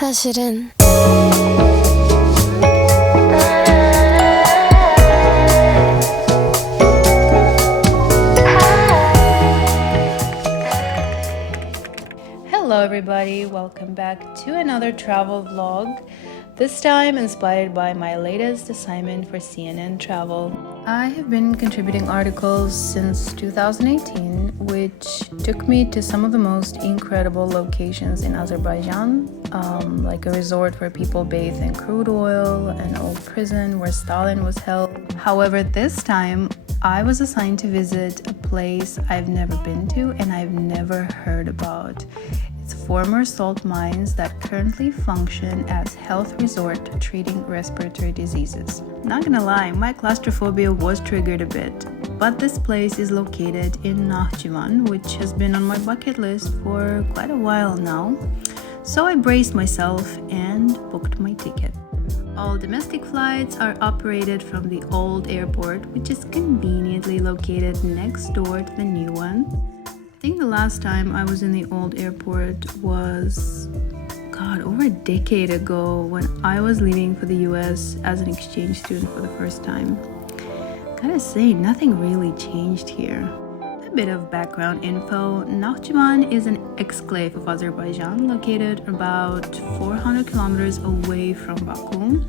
사실은 Hello everybody, welcome back to another travel vlog. This time inspired by my latest assignment for CNNTravel. I have been contributing articles since 2018, which took me to some of the most incredible locations in Azerbaijan, like a resort where people bathe in crude oil, an old prison where Stalin was held. However, this time I was assigned to visit a place I've never been to and I've never heard about. It's former salt mines that currently function as health resort treating respiratory diseases. Not gonna lie, my claustrophobia was triggered a bit, but this place is located in Nakhchivan, which has been on my bucket list for quite a while now. So I braced myself and booked my ticket. All domestic flights are operated from the old airport, which is conveniently located next door to the new one. I think the last time I was in the old airport was, over a decade ago when I was leaving for the US as an exchange student for the first time. Gotta say, nothing really changed here. A bit of background info. Nakhchivan is an exclave of Azerbaijan located about 400 kilometers away from Baku,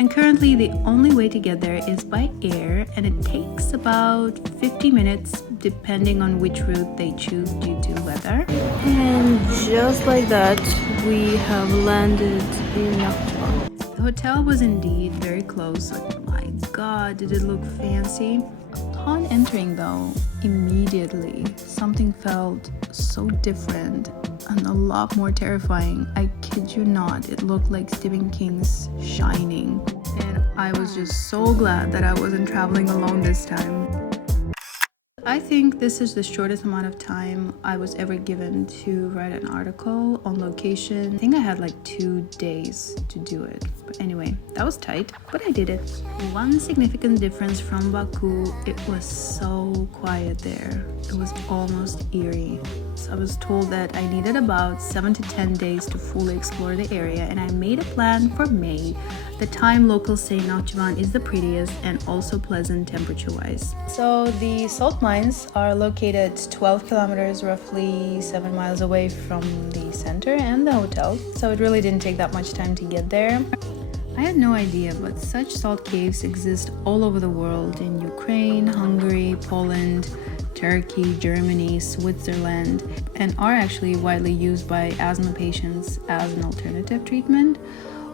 and currently the only way to get there is by air, and it takes about 50 minutes depending on which route they choose due to weather. And just like that, we have landed in Nakhchivan. The hotel was indeed very close. My god, did it look fancy. Upon entering though, immediately something felt so different and a lot more terrifying. I kid you not, it looked like Stephen King's Shining. And I was just so glad that I wasn't traveling alone this time. I think this is the shortest amount of time I was ever given to write an article on location. I think I had like 2 days to do it. But anyway, that was tight, but I did it. One significant difference from Baku, it was so quiet there. It was almost eerie. So I was told that I needed about 7 to 10 days to fully explore the area, and I made a plan for May. The time locals say Nakhchivan is the prettiest and also pleasant temperature-wise. So the salt mines are located 12 kilometers, roughly 7 miles away from the center and the hotel. So it really didn't take that much time to get there. I had no idea, but such salt caves exist all over the world, in Ukraine, Hungary, Poland, Turkey, Germany, Switzerland, and are actually widely used by asthma patients as an alternative treatment.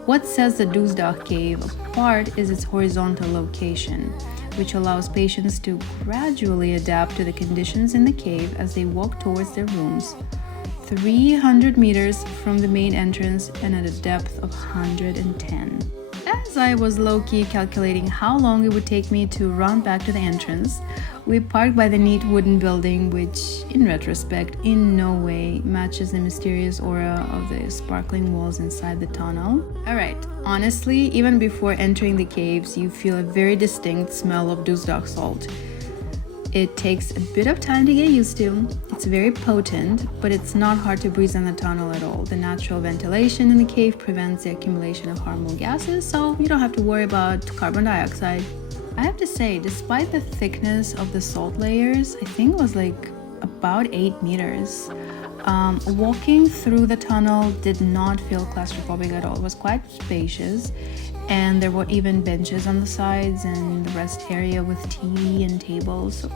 What sets the Duzdag cave apart is its horizontal location, which allows patients to gradually adapt to the conditions in the cave as they walk towards their rooms. 300 meters from the main entrance and at a depth of 110. As I was low-key calculating how long it would take me to run back to the entrance, we parked by the neat wooden building, which, in retrospect, in no way matches the mysterious aura of the sparkling walls inside the tunnel. Alright, honestly, even before entering the caves, you feel a very distinct smell of Duzdag salt. It takes a bit of time to get used to. It's very potent, but it's not hard to breathe in the tunnel at all. The natural ventilation in the cave prevents the accumulation of harmful gases, so you don't have to worry about carbon dioxide. I have to say, despite the thickness of the salt layers, I think it was like about 8 meters. Walking through the tunnel did not feel claustrophobic at all. It was quite spacious, and there were even benches on the sides and the rest area with TV and tables.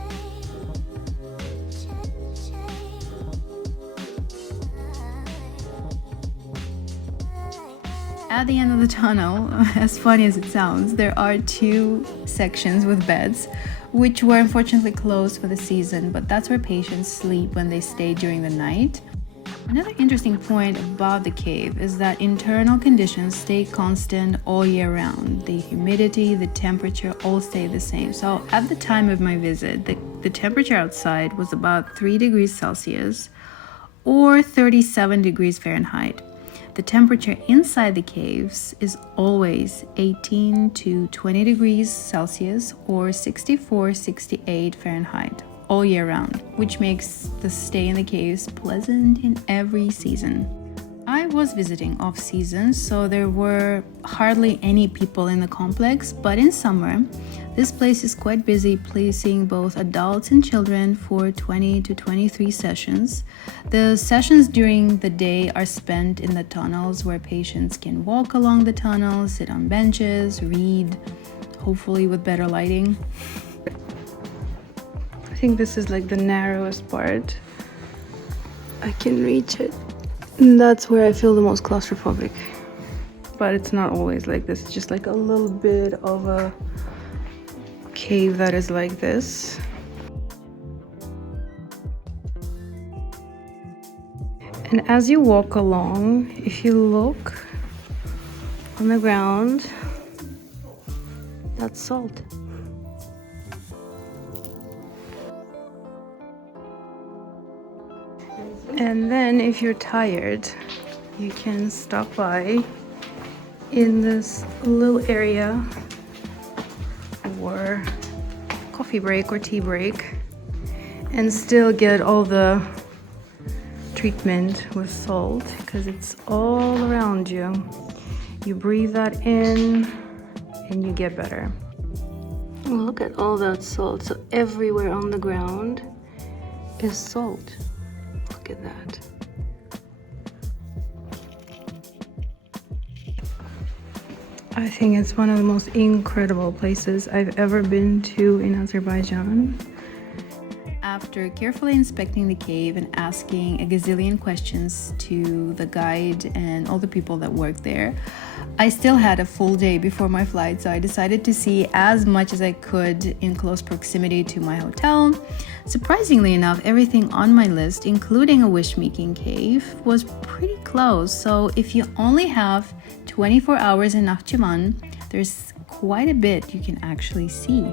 At the end of the tunnel, as funny as it sounds, there are 2 sections with beds, which were unfortunately closed for the season, but that's where patients sleep when they stay during the night. Another interesting point about the cave is that internal conditions stay constant all year round. The humidity, the temperature all stay the same. So at the time of my visit, the temperature outside was about 3 degrees Celsius or 37 degrees Fahrenheit. The temperature inside the caves is always 18 to 20 degrees Celsius or 64-68 Fahrenheit all year round, which makes the stay in the caves pleasant in every season. I was visiting off season, so there were hardly any people in the complex, but in summer, this place is quite busy, placing both adults and children for 20 to 23 sessions. The sessions during the day are spent in the tunnels where patients can walk along the tunnels, sit on benches, read, hopefully with better lighting. I think this is like the narrowest part. I can reach it. And that's where I feel the most claustrophobic. But it's not always like this. It's just like a little bit of a cave that is like this. And as you walk along, if you look on the ground, that's salt. And then if you're tired, you can stop by in this little area or coffee break or tea break and still get all the treatment with salt because it's all around you. You breathe that in and you get better. Look at all that salt. So everywhere on the ground is salt. Look at that. I think it's one of the most incredible places I've ever been to in Azerbaijan. After carefully inspecting the cave and asking a gazillion questions to the guide and all the people that work there, I still had a full day before my flight, so I decided to see as much as I could in close proximity to my hotel. Surprisingly enough, everything on my list, including a wish-making cave, was pretty close. So if you only have 24 hours in Nakhchivan, there's quite a bit you can actually see.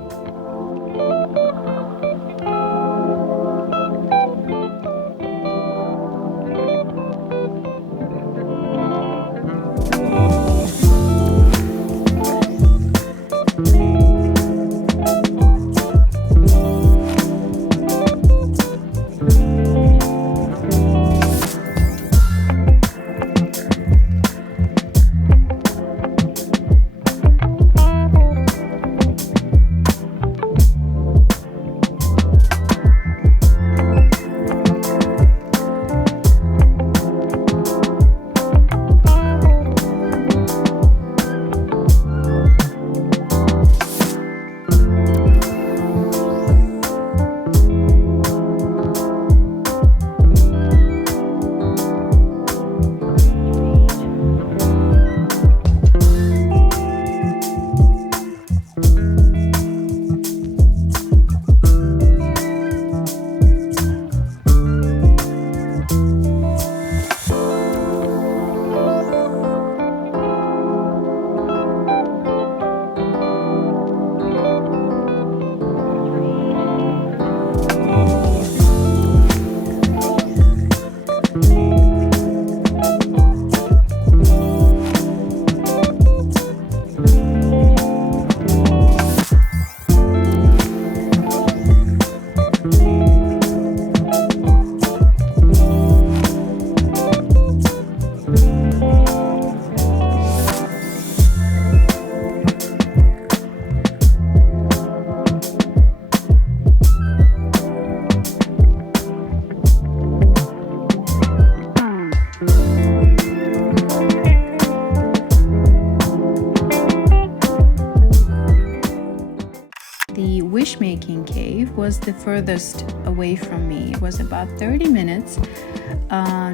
The wish-making cave was the furthest away from me. It was about 30 minutes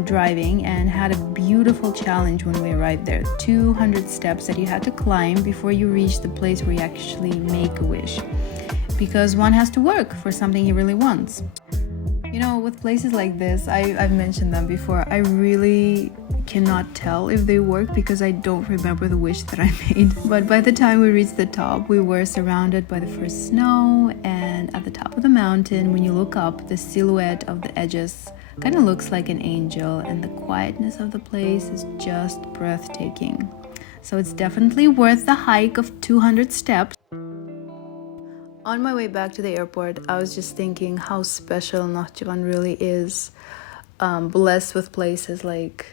driving and had a beautiful challenge when we arrived there. 200 steps that you had to climb before you reach the place where you actually make a wish. Because one has to work for something he really wants. You know, with places like this, I've mentioned them before, I really cannot tell if they work because I don't remember the wish that I made. But by the time we reached the top, we were surrounded by the first snow, and at the top of the mountain, when you look up, the silhouette of the edges kind of looks like an angel, and the quietness of the place is just breathtaking. So it's definitely worth the hike of 200 steps. On my way back to the airport, I was just thinking how special Nakhchivan really is, blessed with places like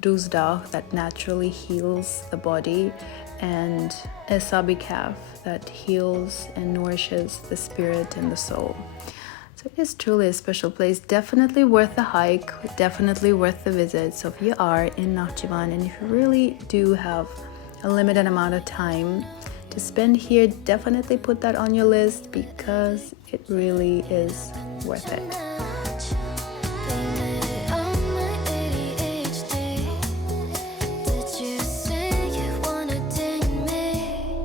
Duzda that naturally heals the body, and Esabi calf that heals and nourishes the spirit and the soul. So it is truly a special place, definitely worth the hike, definitely worth the visit. So if you are in Nakhchivan and if you really do have a limited amount of time to spend here, definitely put that on your list because it really is worth it.